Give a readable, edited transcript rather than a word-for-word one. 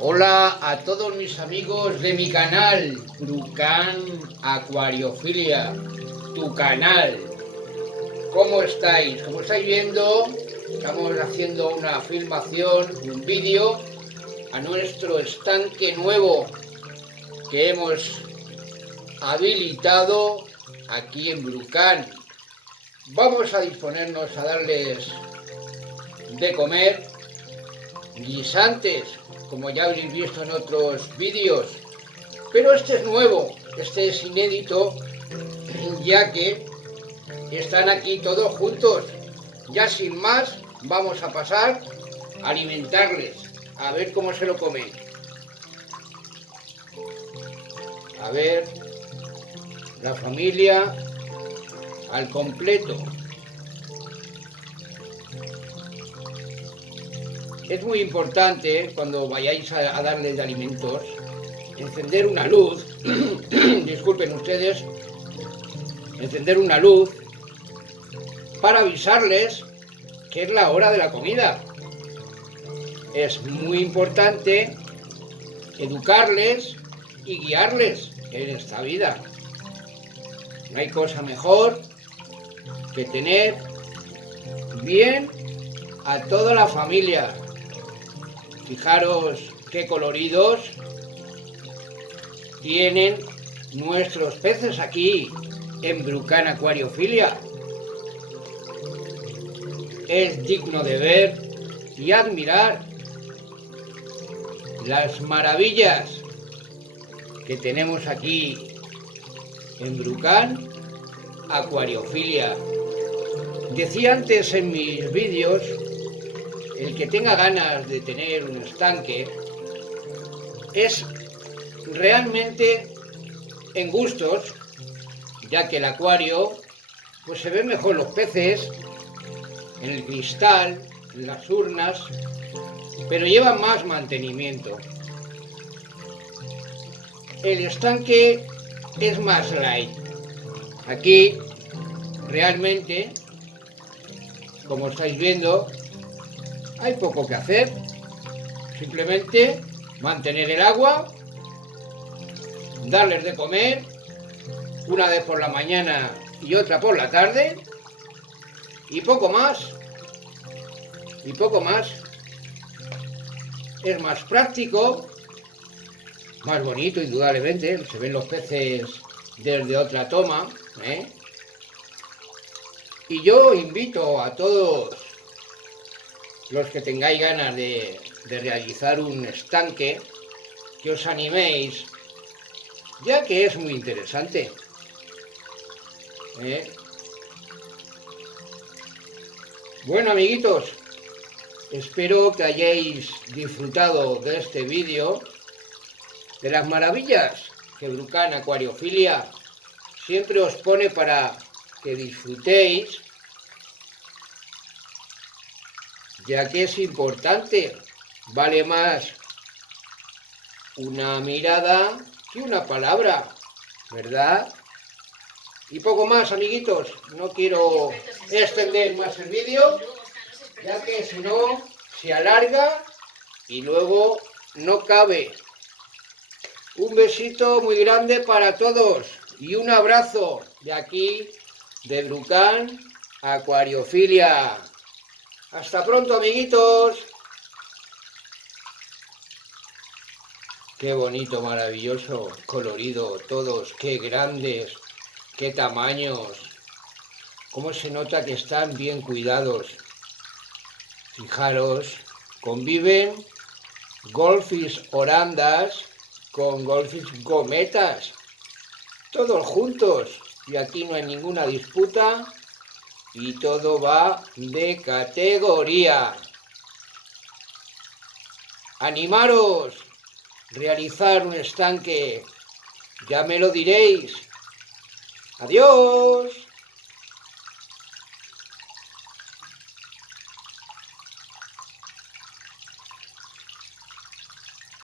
Hola a todos mis amigos de mi canal, Brucan Acuariofilia, tu canal. ¿Cómo estáis? Como estáis viendo, estamos haciendo una filmación, un vídeo a nuestro estanque nuevo que hemos habilitado aquí en Brucan. Vamos a disponernos a darles de comer guisantes, como ya habréis visto en otros vídeos, pero este es nuevo, este es inédito, ya que están aquí todos juntos. Ya sin más, vamos a pasar a alimentarles, a ver cómo se lo comen. A ver, la familia al completo. Es muy importante cuando vayáis a darles de alimentos encender una luz, disculpen ustedes, encender una luz para avisarles que es la hora de la comida. Es muy importante educarles y guiarles en esta vida. No hay cosa mejor que tener bien a toda la familia. Fijaros qué coloridos tienen nuestros peces aquí en Brucan Acuariofilia. Es digno de ver y admirar las maravillas que tenemos aquí en Brucan Acuariofilia. Decía antes en mis vídeos, el que tenga ganas de tener un estanque es realmente en gustos, ya que el acuario pues se ven mejor los peces en el cristal, en las urnas, pero lleva más mantenimiento. El estanque es más light. Aquí realmente, como estáis viendo, hay poco que hacer. Simplemente mantener el agua, darles de comer, una vez por la mañana y otra por la tarde, y poco más. Y poco más. Es más práctico, más bonito, indudablemente. Se ven los peces desde otra toma, ¿eh? Y yo invito a todos los que tengáis ganas de realizar un estanque, que os animéis, ya que es muy interesante. Bueno, amiguitos, espero que hayáis disfrutado de este vídeo, de las maravillas que Brucan Acuariofilia siempre os pone para que disfrutéis, ya que es importante. Vale más una mirada que una palabra, ¿verdad? Y poco más, amiguitos. No quiero extender más el vídeo, ya que si no se alarga y luego no cabe. Un besito muy grande para todos y un abrazo de aquí, de Brucan Acuariofilia. Hasta pronto, amiguitos. Qué bonito, maravilloso, colorido, todos, qué grandes, qué tamaños. Cómo se nota que están bien cuidados. Fijaros, conviven goldfish orandas con goldfish gometas, todos juntos, y aquí no hay ninguna disputa y todo va de categoría. Animaros, realizar un estanque, ya me lo diréis. Adiós.